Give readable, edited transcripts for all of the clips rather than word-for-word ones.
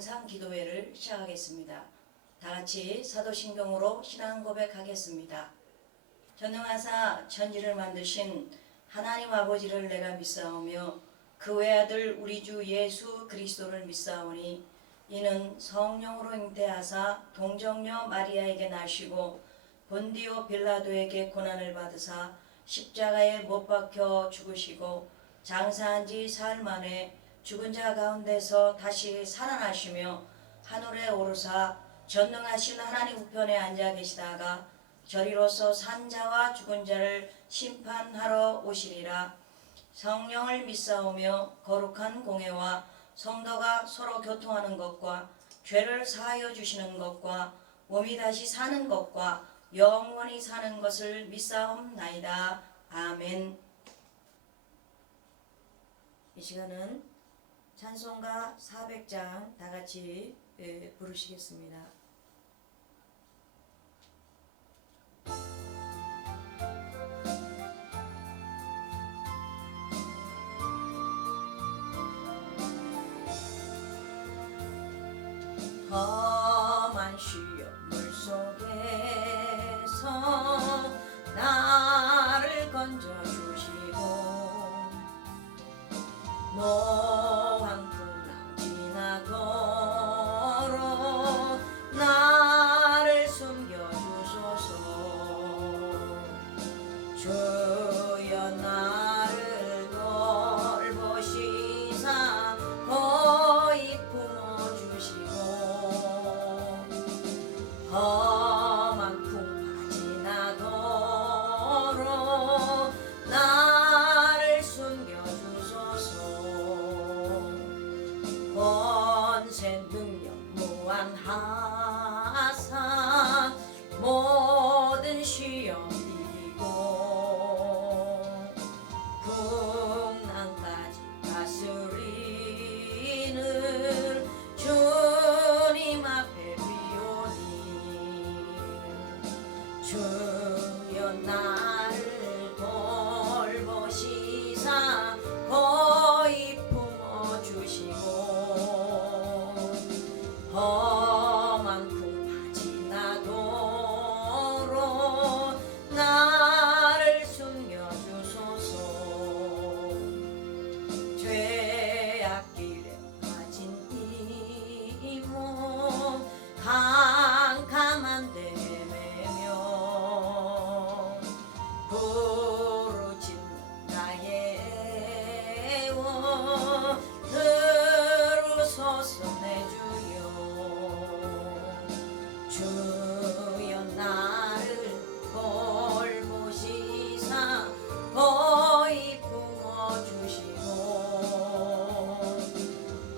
영상 기도회를 시작하겠습니다. 다 같이 사도신경으로 신앙 고백하겠습니다. 전능하사 천지를 만드신 하나님 아버지를 내가 믿사오며 그 외아들 우리 주 예수 그리스도를 믿사오니 이는 성령으로 잉태하사 동정녀 마리아에게 나시고 본디오 빌라도에게 고난을 받으사 십자가에 못 박혀 죽으시고 장사한 지 사흘 만에 죽은 자 가운데서 다시 살아나시며 하늘에 오르사 전능하신 하나님 우편에 앉아 계시다가 저리로서 산 자와 죽은 자를 심판하러 오시리라. 성령을 믿사오며 거룩한 공회와 성도가 서로 교통하는 것과 죄를 사하여 주시는 것과 몸이 다시 사는 것과 영원히 사는 것을 믿사옵나이다. 아멘. 이 시간은 찬송가 400장 다 같이 부르시겠습니다. 험한 시험물 속에서 나를 건져주시고 노한 풍랑 지나도록 나를 숨겨주소서. 주여 나를 돌보시사 거의 품어주시고 험한 풍파 지나도록 나를 숨겨주소서. 권세 능력 무한하사 모든 시험 이기고 풍랑까지 다스리는 주님 앞에 비오니 주여 나를 돌보시사 거의 품어주시고 험한 풍파 지나도록 나를 숨겨주소서. 죄악길에 빠진 이 몸 캄캄한 데 헤매며 부르짖는 나의 애원 들으소서 내 주여. 주여 나를 돌보시사 거의 품어주시고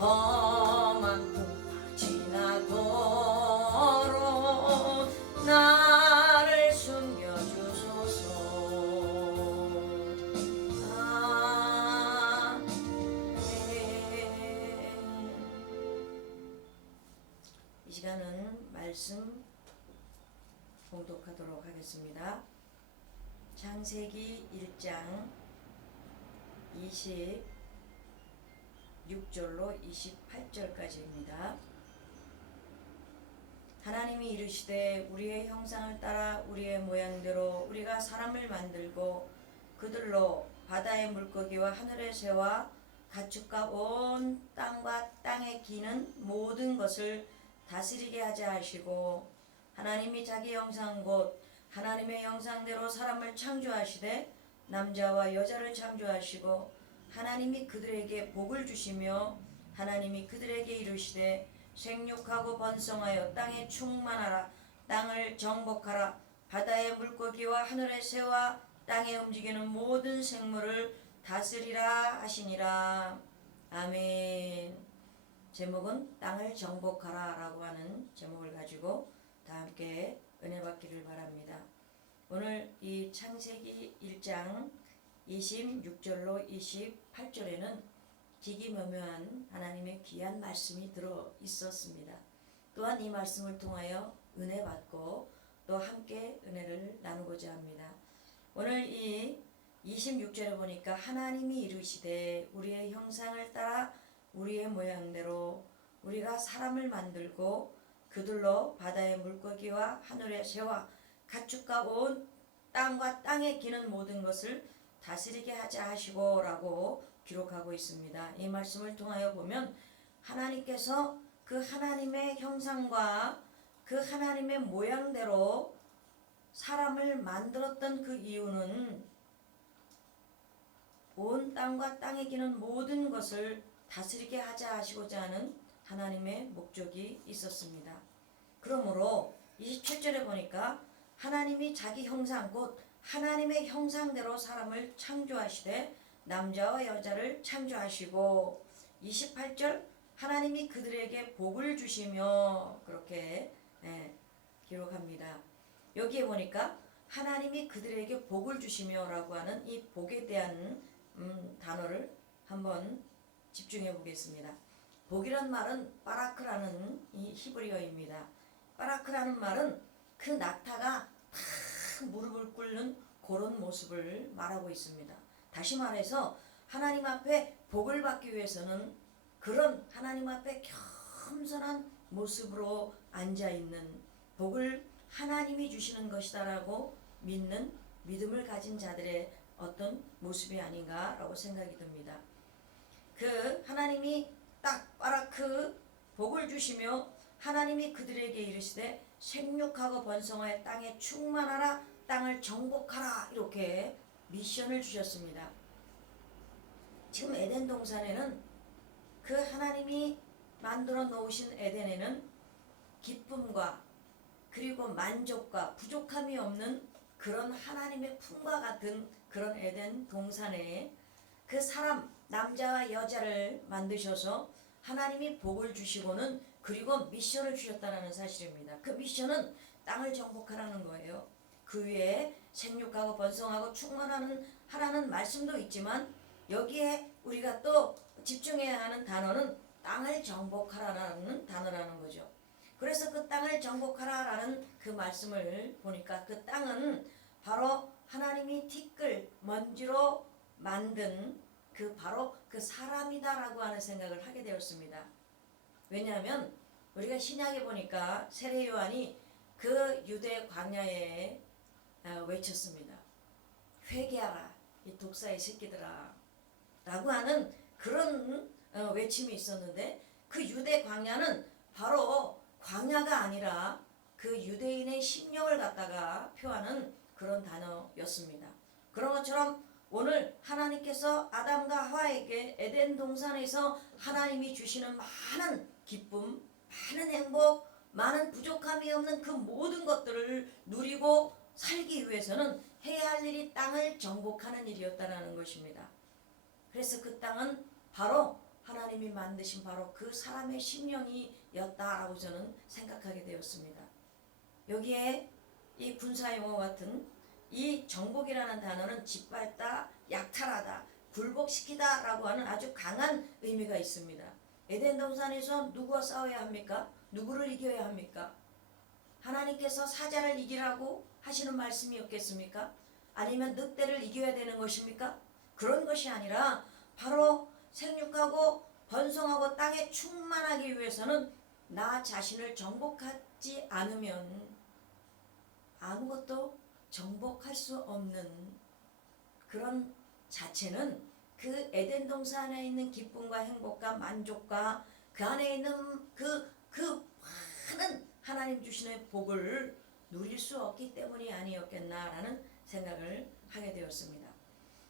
험한 풍파 지나도록 나를 숨겨주소서. 이 시간은 말씀 봉독하도록 하겠습니다. 창세기 1장 26절로 28절까지입니다. 하나님이 이르시되 우리의 형상을 따라 우리의 모양대로 우리가 사람을 만들고 그들로 바다의 물고기와 하늘의 새와 가축과 온 땅과 땅에 기는 모든 것을 다스리게 하자 하시고 하나님이 자기 형상 곧 하나님의 형상대로 사람을 창조하시되 남자와 여자를 창조하시고 하나님이 그들에게 복을 주시며 하나님이 그들에게 이르시되 생육하고 번성하여 땅에 충만하라. 땅을 정복하라. 바다의 물고기와 하늘의 새와 땅에 움직이는 모든 생물을 다스리라 하시니라. 아멘. 제목은 땅을 정복하라 라고 하는 제목을 가지고 다 함께 은혜 받기를 바랍니다. 오늘 이 창세기 1장 26절로 28절에는 기기묘묘한 하나님의 귀한 말씀이 들어 있었습니다. 또한 이 말씀을 통하여 은혜 받고 또 함께 은혜를 나누고자 합니다. 오늘 이 26절에 보니까 하나님이 이르시되 우리의 형상을 따라 우리의 모양대로 우리가 사람을 만들고 그들로 바다의 물고기와 하늘의 새와 가축과 온 땅과 땅에 기는 모든 것을 다스리게 하자 하시고 라고 기록하고 있습니다. 이 말씀을 통하여 보면 하나님께서 그 하나님의 형상과 그 하나님의 모양대로 사람을 만들었던 그 이유는 온 땅과 땅에 기는 모든 것을 다스리게 하자 하시고자 하는 하나님의 목적이 있었습니다. 그러므로 27절에 보니까 하나님이 자기 형상 곧 하나님의 형상대로 사람을 창조하시되 남자와 여자를 창조하시고 28절 하나님이 그들에게 복을 주시며 그렇게 기록합니다. 여기에 보니까 하나님이 그들에게 복을 주시며 라고 하는 이 복에 대한 단어를 한번 집중해 보겠습니다. 복이란 말은 바라크라는 이 히브리어입니다. 바라크라는 말은 그 낙타가 탁 무릎을 꿇는 그런 모습을 말하고 있습니다. 다시 말해서 하나님 앞에 복을 받기 위해서는 그런 하나님 앞에 겸손한 모습으로 앉아있는 복을 하나님이 주시는 것이다라고 믿는 믿음을 가진 자들의 어떤 모습이 아닌가라고 생각이 듭니다. 그 하나님이 딱 바라크 복을 주시며 하나님이 그들에게 이르시되 생육하고 번성하여 땅에 충만하라 땅을 정복하라 이렇게 미션을 주셨습니다. 지금 에덴 동산에는 그 하나님이 만들어 놓으신 에덴에는 기쁨과 그리고 만족과 부족함이 없는 그런 하나님의 품과 같은 그런 에덴 동산에 그 사람 남자와 여자를 만드셔서 하나님이 복을 주시고는 그리고 미션을 주셨다는 사실입니다. 그 미션은 땅을 정복하라는 거예요. 그 위에 생육하고 번성하고 충만하는 하라는 말씀도 있지만 여기에 우리가 또 집중해야 하는 단어는 땅을 정복하라는 단어라는 거죠. 그래서 그 땅을 정복하라라는 그 말씀을 보니까 그 땅은 바로 하나님이 티끌 먼지로 만든 그 바로 그 사람이다라고 하는 생각을 하게 되었습니다. 왜냐하면 우리가 신약에 보니까 세례 요한이 그 유대 광야에 외쳤습니다. 회개하라 이 독사의 새끼들아 라고 하는 그런 외침이 있었는데 그 유대 광야는 바로 광야가 아니라 그 유대인의 심령을 갖다가 표하는 그런 단어였습니다. 그런 것처럼 오늘 하나님께서 아담과 하와에게 에덴 동산에서 하나님이 주시는 많은 기쁨, 많은 행복, 많은 부족함이 없는 그 모든 것들을 누리고 살기 위해서는 해야 할 일이 땅을 정복하는 일이었다는 것입니다. 그래서 그 땅은 바로 하나님이 만드신 바로 그 사람의 심령이었다라고 저는 생각하게 되었습니다. 여기에 이 군사용어 같은 이 정복이라는 단어는 짓밟다, 약탈하다, 굴복시키다 라고 하는 아주 강한 의미가 있습니다. 에덴 동산에서 누구와 싸워야 합니까? 누구를 이겨야 합니까? 하나님께서 사자를 이기라고 하시는 말씀이었겠습니까? 아니면 늑대를 이겨야 되는 것입니까? 그런 것이 아니라 바로 생육하고 번성하고 땅에 충만하기 위해서는 나 자신을 정복하지 않으면 아무것도 정복할 수 없는 그런 자체는 그 에덴 동산에 있는 기쁨과 행복과 만족과 그 안에 있는 그 많은 하나님 주시는 복을 누릴 수 없기 때문이 아니었겠나라는 생각을 하게 되었습니다.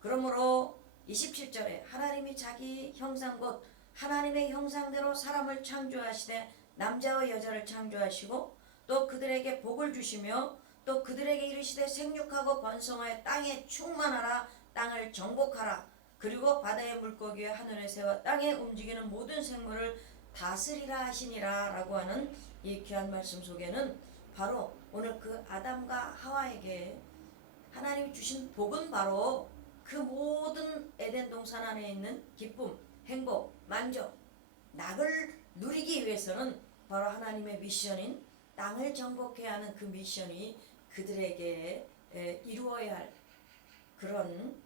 그러므로 27절에 하나님이 자기 형상 곧 하나님의 형상대로 사람을 창조하시되 남자와 여자를 창조하시고 또 그들에게 복을 주시며 또 그들에게 이르시되 생육하고 번성하여 땅에 충만하라 땅을 정복하라 그리고 바다의 물고기와 하늘의 새와 땅에 움직이는 모든 생물을 다스리라 하시니라 라고 하는 이 귀한 말씀 속에는 바로 오늘 그 아담과 하와에게 하나님이 주신 복은 바로 그 모든 에덴 동산 안에 있는 기쁨, 행복, 만족, 낙을 누리기 위해서는 바로 하나님의 미션인 땅을 정복해야 하는 그 미션이 그들에게 이루어야 할 그런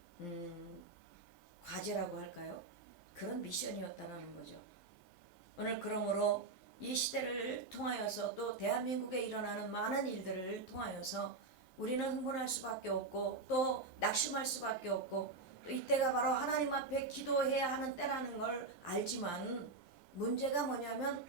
과제라고 할까요? 그런 미션이었다는 거죠. 오늘 그러므로 이 시대를 통하여서 또 대한민국에 일어나는 많은 일들을 통하여서 우리는 흥분할 수밖에 없고 또 낙심할 수밖에 없고 또 이때가 바로 하나님 앞에 기도해야 하는 때라는 걸 알지만 문제가 뭐냐면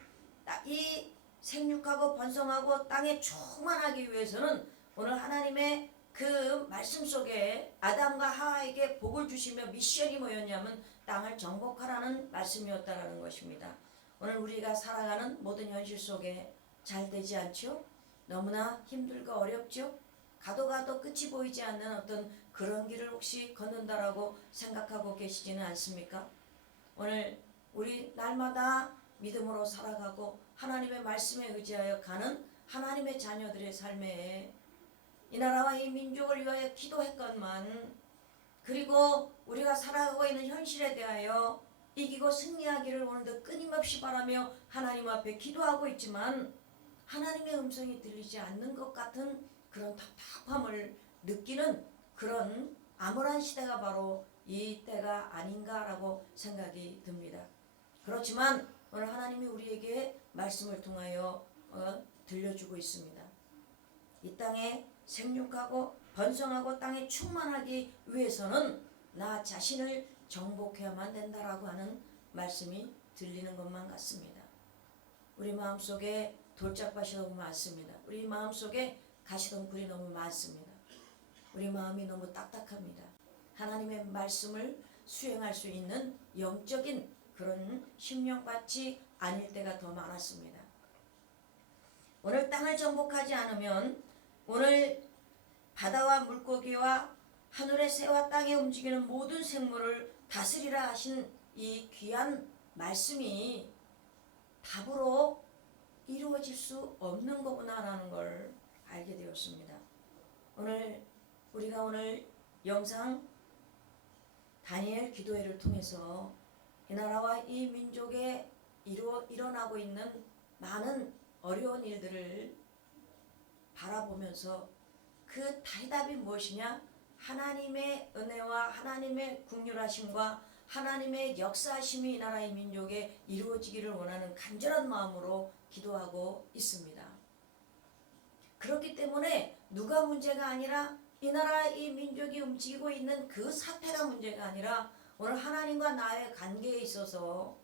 이 생육하고 번성하고 땅에 충만하기 위해서는 오늘 하나님의 그 말씀 속에 아담과 하와에게 복을 주시며 미션이 뭐였냐면 땅을 정복하라는 말씀이었다라는 것입니다. 오늘 우리가 살아가는 모든 현실 속에 잘 되지 않죠? 너무나 힘들고 어렵죠? 가도 가도 끝이 보이지 않는 어떤 그런 길을 혹시 걷는다라고 생각하고 계시지는 않습니까? 오늘 우리 날마다 믿음으로 살아가고 하나님의 말씀에 의지하여 가는 하나님의 자녀들의 삶에 이 나라와 이 민족을 위하여 기도했건만 그리고 우리가 살아가고 있는 현실에 대하여 이기고 승리하기를 오늘도 끊임없이 바라며 하나님 앞에 기도하고 있지만 하나님의 음성이 들리지 않는 것 같은 그런 답답함을 느끼는 그런 암울한 시대가 바로 이 때가 아닌가라고 생각이 듭니다. 그렇지만 오늘 하나님이 우리에게 말씀을 통하여 들려주고 있습니다. 이 땅에 생육하고 번성하고 땅에 충만하기 위해서는 나 자신을 정복해야만 된다라고 하는 말씀이 들리는 것만 같습니다. 우리 마음속에 돌짝밭이 너무 많습니다. 우리 마음속에 가시덤불이 너무 많습니다. 우리 마음이 너무 딱딱합니다. 하나님의 말씀을 수행할 수 있는 영적인 그런 심령밭이 아닐 때가 더 많았습니다. 오늘 땅을 정복하지 않으면 오늘 바다와 물고기와 하늘의 새와 땅에 움직이는 모든 생물을 다스리라 하신 이 귀한 말씀이 답으로 이루어질 수 없는 거구나라는 걸 알게 되었습니다. 우리가 오늘 영상 다니엘 기도회를 통해서 이 나라와 이 민족에 일어나고 있는 많은 어려운 일들을 바라보면서 그 답이 무엇이냐? 하나님의 은혜와 하나님의 긍휼하심과 하나님의 역사하심이 이 나라의 민족에 이루어지기를 원하는 간절한 마음으로 기도하고 있습니다. 그렇기 때문에 누가 문제가 아니라 이 나라 이 민족이 움직이고 있는 그 사태가 문제가 아니라 오늘 하나님과 나의 관계에 있어서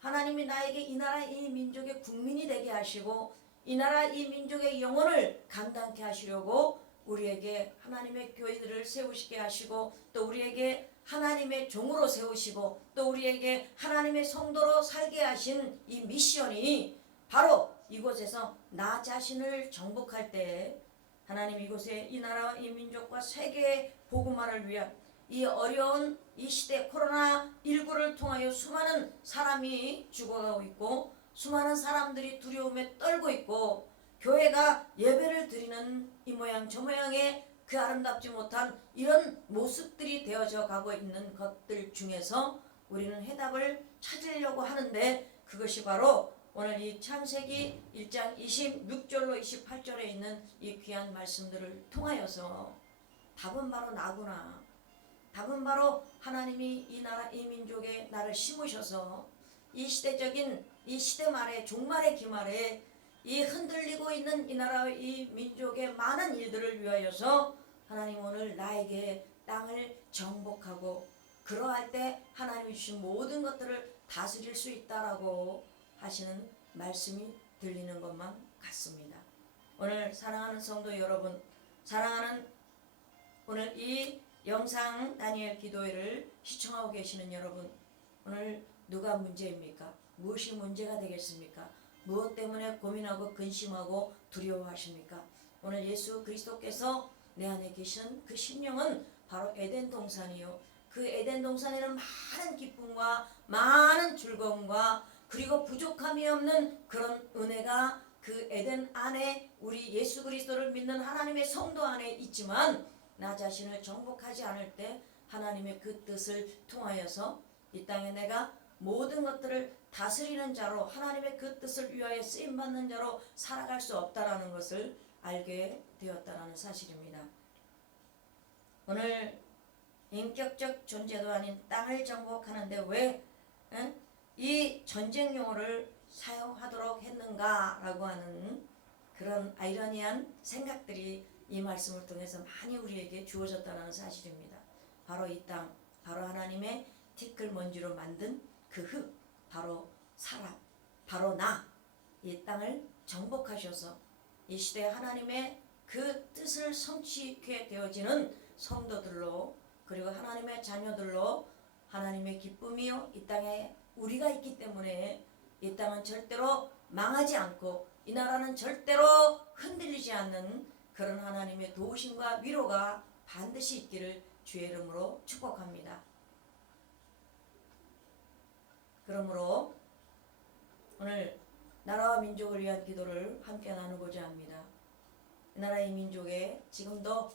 하나님이 나에게 이 나라 이 민족의 국민이 되게 하시고 이 나라 이 민족의 영혼을 감당케 하시려고 우리에게 하나님의 교회들을 세우시게 하시고 또 우리에게 하나님의 종으로 세우시고 또 우리에게 하나님의 성도로 살게 하신 이 미션이 바로 이곳에서 나 자신을 정복할 때 하나님 이곳에 이 나라와 이 민족과 세계의 복음화를 위한 이 어려운 이 시대 코로나19를 통하여 수많은 사람이 죽어가고 있고 수많은 사람들이 두려움에 떨고 있고 교회가 예배를 드리는 이 모양 저 모양의 그 아름답지 못한 이런 모습들이 되어져 가고 있는 것들 중에서 우리는 해답을 찾으려고 하는데 그것이 바로 오늘 이 창세기 1장 26절로 28절에 있는 이 귀한 말씀들을 통하여서 답은 바로 나구나. 답은 바로 하나님이 이 나라 이 민족에 나를 심으셔서 이 시대적인 이 시대 말에 종말의 기말에 이 흔들리고 있는 이 나라 이 민족의 많은 일들을 위하여서 하나님 오늘 나에게 땅을 정복하고 그러할 때 하나님이 주신 모든 것들을 다스릴 수 있다라고 하시는 말씀이 들리는 것만 같습니다. 오늘 사랑하는 성도 여러분, 사랑하는 오늘 이 영상 다니엘 기도회를 시청하고 계시는 여러분, 오늘 누가 문제입니까? 무엇이 문제가 되겠습니까? 무엇 때문에 고민하고 근심하고 두려워하십니까? 오늘 예수 그리스도께서 내 안에 계신 그 심령은 바로 에덴 동산이요. 그 에덴 동산에는 많은 기쁨과 많은 즐거움과 그리고 부족함이 없는 그런 은혜가 그 에덴 안에 우리 예수 그리스도를 믿는 하나님의 성도 안에 있지만 나 자신을 정복하지 않을 때 하나님의 그 뜻을 통하여서 이 땅에 내가 모든 것들을 다스리는 자로 하나님의 그 뜻을 위하여 쓰임받는 자로 살아갈 수 없다라는 것을 알게 되었다라는 사실입니다. 오늘 인격적 존재도 아닌 땅을 정복하는데 왜 이 전쟁 용어를 사용하도록 했는가라고 하는 그런 아이러니한 생각들이 이 말씀을 통해서 많이 우리에게 주어졌다는 사실입니다. 바로 이 땅, 바로 하나님의 티끌먼지로 만든 그 흙, 바로 사람, 바로 나, 이 땅을 정복하셔서 이 시대에 하나님의 그 뜻을 성취하게 되어지는 성도들로, 그리고 하나님의 자녀들로 하나님의 기쁨이요 이 땅에 우리가 있기 때문에 이 땅은 절대로 망하지 않고 이 나라는 절대로 흔들리지 않는 그런 하나님의 도우심과 위로가 반드시 있기를 주의 이름으로 축복합니다. 그러므로 오늘 나라와 민족을 위한 기도를 함께 나누고자 합니다. 이 나라의 민족에 지금도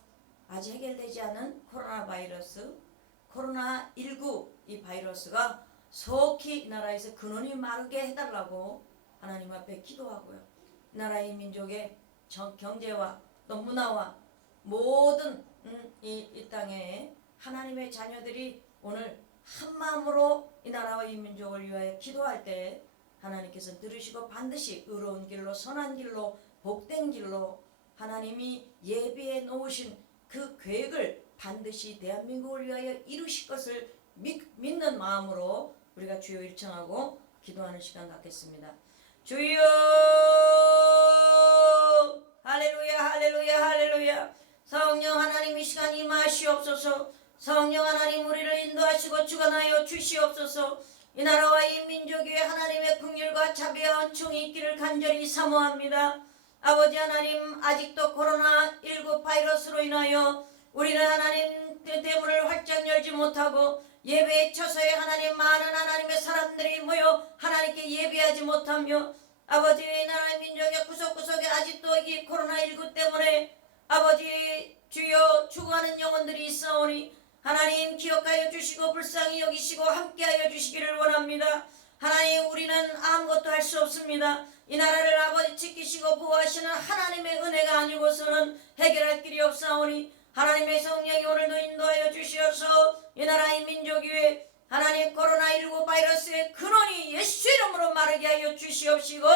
아직 해결되지 않은 코로나 바이러스, 코로나19 이 바이러스가 속히 이 나라에서 근원이 마르게 해달라고 하나님 앞에 기도하고요. 이 나라의 민족의 경제와 또 문화와 모든 이 땅에 하나님의 자녀들이 오늘 한 마음으로 이 나라와 이 민족을 위하여 기도할 때 하나님께서 들으시고 반드시 의로운 길로, 선한 길로, 복된 길로 하나님이 예비해 놓으신 그 계획을 반드시 대한민국을 위하여 이루실 것을 믿는 마음으로 우리가 주여 일청하고 기도하는 시간 갖겠습니다. 주여, 할렐루야, 할렐루야, 할렐루야. 성령 하나님 이 시간 임하시옵소서. 성령 하나님 우리를 인도하시고 주관하여 주시옵소서. 이 나라와 이 민족 위에 하나님의 긍휼과 자비와 은총이 있기를 간절히 사모합니다. 아버지 하나님, 아직도 코로나19 바이러스로 인하여 우리는 하나님 대문을 활짝 열지 못하고 예배에 처서에 하나님 많은 하나님의 사람들이 모여 하나님께 예배하지 못하며 아버지 이 나라의 민족의 구석구석에 아직도 이 코로나19 때문에 아버지 주여 죽어가는 영혼들이 있사오니 하나님 기억하여 주시고 불쌍히 여기시고 함께하여 주시기를 원합니다. 하나님, 우리는 아무것도 할 수 없습니다. 이 나라를 아버지 지키시고 보호하시는 하나님의 은혜가 아니고서는 해결할 길이 없사오니 하나님의 성령이 오늘도 인도하여 주시어서 이 나라의 민족 위에 하나님 코로나19 바이러스의 근원이 예수 이름으로 마르게 하여 주시옵시고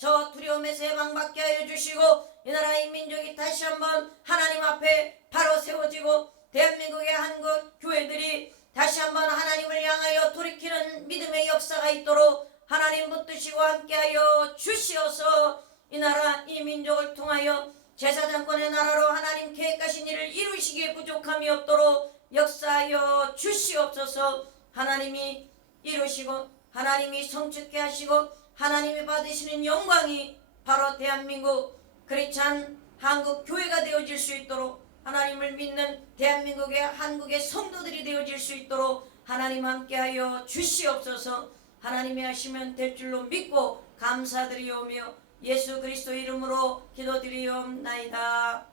저 두려움에서 해방받게 하여 주시고 이 나라의 민족이 다시 한번 하나님 앞에 바로 세워지고 대한민국의 한국 교회들이 다시 한번 하나님을 향하여 돌이키는 믿음의 역사가 있도록 하나님 붙드시고 함께하여 주시어서 이 나라 이 민족을 통하여 제사장권의 나라로 하나님 계획하신 일을 이루시기에 부족함이 없도록 역사하여 주시옵소서. 하나님이 이루시고 하나님이 성취케 하시고 하나님이 받으시는 영광이 바로 대한민국 크리스찬 한국 교회가 되어질 수 있도록 하나님을 믿는 대한민국의 한국의 성도들이 되어질 수 있도록 하나님 함께하여 주시옵소서. 하나님이 하시면 될 줄로 믿고 감사드리오며 예수 그리스도 이름으로 기도드리옵나이다.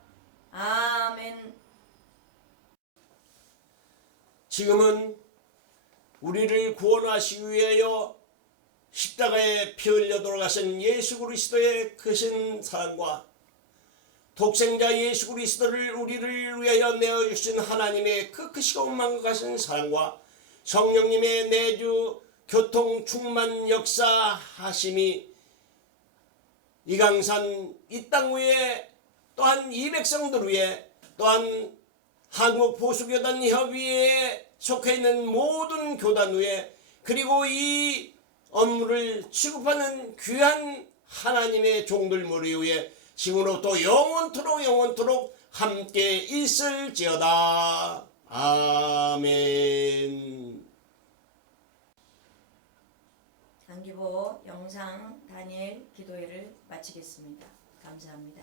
아멘. 지금은 우리를 구원하시기 위하여 십자가에 피 흘려 돌아가신 예수 그리스도의 크신 사랑과 독생자 예수 그리스도를 우리를 위하여 내어주신 하나님의 그 크시고 만각하신 사랑과 성령님의 내주 교통 충만 역사하심이 이강산 이 땅 위에 또한 이 백성들 위에 또한 한국 보수교단 협의회에 속해 있는 모든 교단 위에 그리고 이 업무를 취급하는 귀한 하나님의 종들 머리 위에 지금으로부터 영원토록 함께 있을지어다. 아멘. 단기보 영상 다니엘 기도회를 마치겠습니다. 감사합니다.